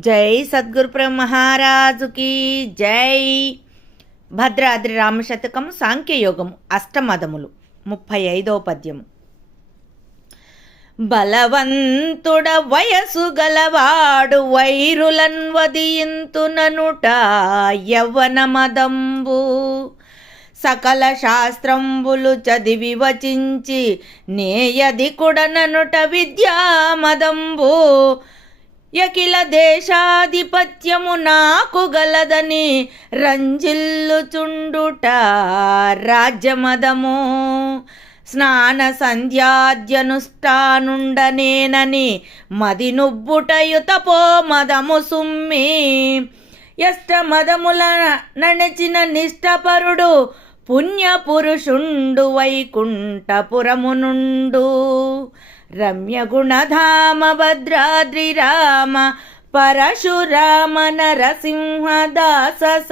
జై సద్గురు మహారాజుకి జై. భద్రాద్రి రామశతకం సాంఖ్యయోగము అష్టమదములు ముప్పై ఐదవ పద్యము. బలవంతుడ వయసు గలవాడు వైరులన్ వదియింతుననుట యవ్వన సకల శాస్త్రంబులు చదివి వచించి నేయది కుడననుట విద్యామదంబు. యకిల దేశాధిపత్యము నాకు గలదని రంజిల్లుచుండుట రాజ్యమదము. స్నాన సంధ్యాద్యనుష్ఠానుండనేనని మది నుబ్బుటయుతపో మదము సుమ్మి. యష్టమదముల నడిచిన నిష్టపరుడు పుణ్యపురుషుండు వైకుంఠపురమునుండు. రమ్యగుణధామ భద్రాద్రి రామ పరశురామ నరసింహదాస దాస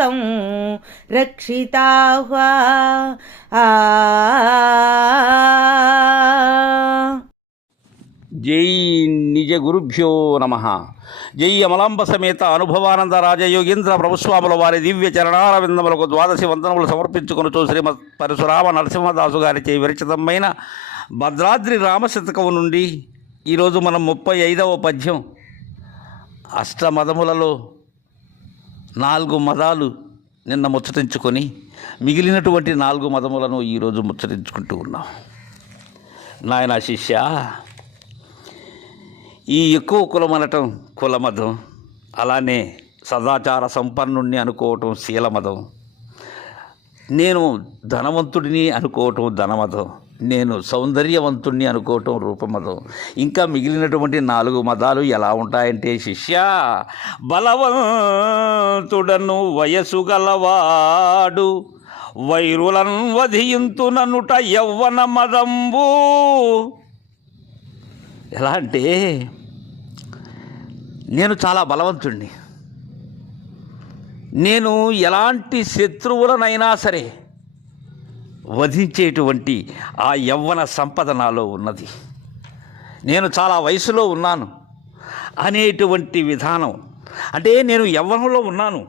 ఆ జై నిజ గురుభ్యో నమ. జై అమలాంబ సమేత అనుభవానంద రాజయోగేంద్ర ప్రభుస్వాముల వారి దివ్య చరణాల విందములకు ద్వాదశి వందనములు సమర్పించుకొనుచు శ్రీమ పరశురామ నరసింహదాసు గారిచే విరచితమైన భద్రాద్రి రామశతకము నుండి ఈరోజు మనం ముప్పై ఐదవ పద్యం. అష్టమదములలో నాలుగు మదాలు నిన్న ముచ్చటించుకొని మిగిలినటువంటి నాలుగు మదములను ఈరోజు ముచ్చటించుకుంటూ ఉన్నాం. నాయన శిష్య ఈ ఎక్కువ కులం అనటం కులమతం అలానే సదాచార సంపన్నుణ్ణి అనుకోవటం శీలమతం నేను ధనవంతుడిని అనుకోవటం ధనమతం నేను సౌందర్యవంతుణ్ణి అనుకోవటం రూపమతం ఇంకా మిగిలినటువంటి నాలుగు మతాలు ఎలా ఉంటాయంటే శిష్య బలవంతుడను వయసు గలవాడు వైరులను వధియుంతుననుట యవ్వన మదంబు. ఎలా అంటే నేను చాలా బలవంతుణ్ణి. నేను ఎలాంటి శత్రువులనైనా సరే వధించేటువంటి ఆ యవ్వన సంపద నాలో ఉన్నది. నేను చాలా వయసులో ఉన్నాను అనేటువంటి విధానం. అంటే నేను యవ్వనంలో ఉన్నాను.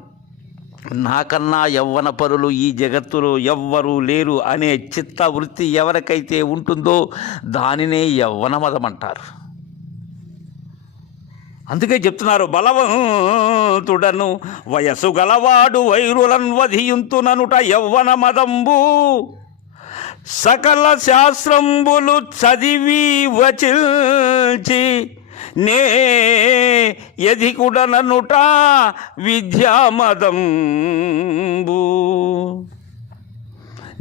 నాకన్నా యవ్వన పరులు ఈ జగత్తులో ఎవ్వరూ లేరు అనే చిత్త వృత్తి ఎవరికైతే ఉంటుందో దానినే యవ్వనమదం అంటారు అందుకే చెప్తున్నారు బలవంతుడను వయసు గలవాడు వైరులన్ వధియుంతుననుట యవ్వన మదంబు. సకల శాస్త్రంబులు చదివి వచిల్చి నే ఎధికుడననుట విద్యామదంబు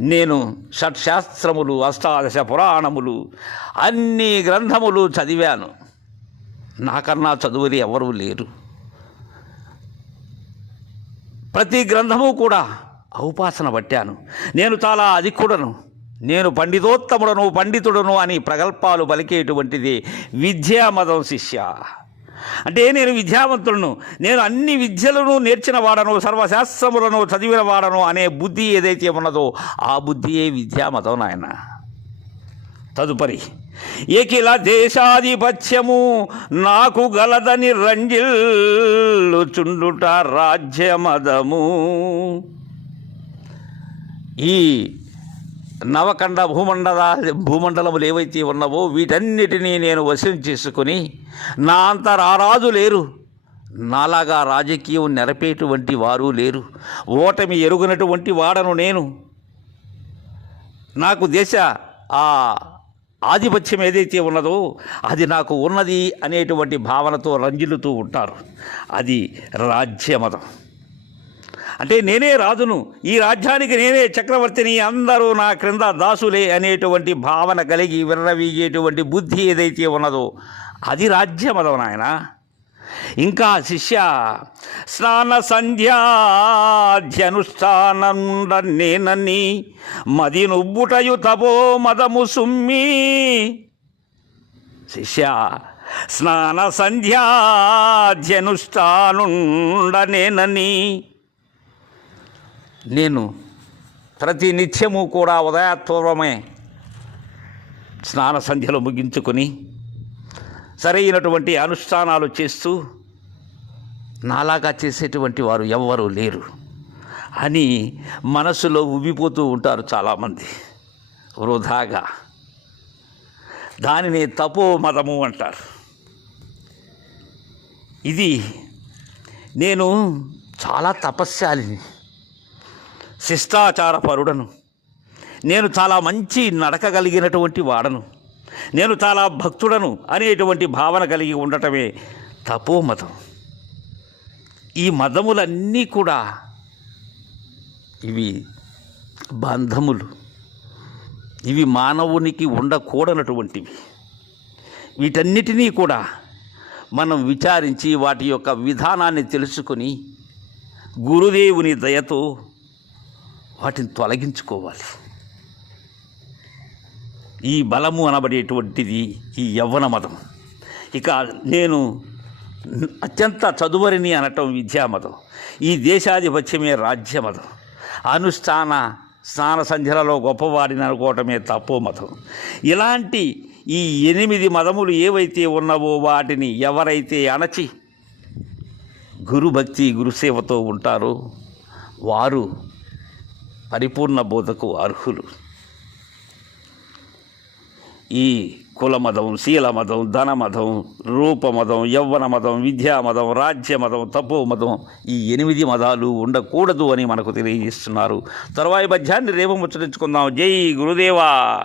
నేను షట్శాస్త్రములు అష్టాదశ పురాణములు అన్ని గ్రంథములు చదివాను. నాకన్నా చదువుని ఎవరూ లేరు. ప్రతి గ్రంథము కూడా ఔపాసన పట్టాను. నేను చాలా అధికుడను. నేను పండితోత్తముడను పండితుడను అని ప్రగల్భాలు పలికేటువంటిది విద్యామదం శిష్య. అంటే నేను విద్యావంతులను నేను అన్ని విద్యలను నేర్చిన వాడను సర్వశాస్త్రములను చదివిన వాడను అనే బుద్ధి ఏదైతే ఉన్నదో ఆ బుద్ధియే విద్యామతం నాయన. తదుపరి ఏకిల దేశాధిపత్యము నాకు గలదని రంజిల్లు చుండుట రాజ్యమదము. ఈ నవకండ భూమండల భూమండలములు ఏవైతే ఉన్నవో వీటన్నిటినీ నేను వశం చేసుకుని నా అంతరారాజు లేరు. నాలాగా రాజకీయం నెరపేటువంటి వారు లేరు. ఓటమి ఎరుగునటువంటి వాడను నేను. నాకు దేశ ఆ ఆధిపత్యం ఏదైతే ఉన్నదో అది నాకు ఉన్నది అనేటువంటి భావనతో రంజిల్లుతూ ఉంటారు. అది రాజ్యమతం. అంటే నేనే రాజును ఈ రాజ్యానికి నేనే చక్రవర్తిని అందరూ నా క్రింద దాసులే అనేటువంటి భావన కలిగి విర్రవీగేటువంటి బుద్ధి ఏదైతే ఉన్నదో అది రాజ్యమతం నాయనా. ఇంకా శిష్య స్నాన సంధ్యాధ్యనుష్ఠానండనేనని మది నుబ్బుటయు తపో మదము సుమ్మి. శిష్య స్నాన సంధ్యాధ్యనుష్ఠానుండనేనని నేను ప్రతి నిత్యము కూడా ఉదయాత్వమే స్నాన సంధ్యలు ముగించుకొని సరైనటువంటి అనుష్ఠానాలు చేస్తూ నాలాగా చేసేటువంటి వారు ఎవ్వరూ లేరు అని మనసులో ఉబ్బిపోతూ ఉంటారు చాలామంది. వృధాగా. దానిని తపో మతము అంటారు. ఇది నేను చాలా తపస్శాలిని శిష్టాచార పరుడను నేను చాలా మంచి నడకగలిగినటువంటి వాడను. నేను చాలా భక్తుడను అనేటువంటి భావన కలిగి ఉండటమే తపోమతం ఈ మతములన్నీ కూడా ఇవి బంధములు. ఇవి మానవునికి ఉండకూడనటువంటివి. వీటన్నిటినీ కూడా మనం విచారించి వాటి యొక్క విధానాన్ని తెలుసుకొని గురుదేవుని దయతో వాటిని తొలగించుకోవాలి. ఈ బలము అనబడేటువంటిది ఈ యవ్వన మతం. ఇక నేను అత్యంత చదువరిని అనటం విద్యామతం. ఈ దేశాధిపత్యమే రాజ్యమతం. అనుష్ఠాన స్నాన సంధ్యలలో గొప్పవాడిని అనుకోవటమే తప్పో మతం. ఇలాంటి ఈ ఎనిమిది మతములు ఏవైతే ఉన్నావో వాటిని ఎవరైతే అణచి గురుభక్తి గురుసేవతో ఉంటారో వారు పరిపూర్ణ బోధకు అర్హులు. ఈ కులమతం శీలమతం ధనమతం రూపమతం మతం యవ్వన మతం విద్యా మతం రాజ్య ఈ ఎనిమిది మతాలు ఉండకూడదు అని మనకు తెలియజేస్తున్నారు. తర్వాయి పద్యాన్ని రేపు ముచ్చరించుకుందాం జై గురుదేవా!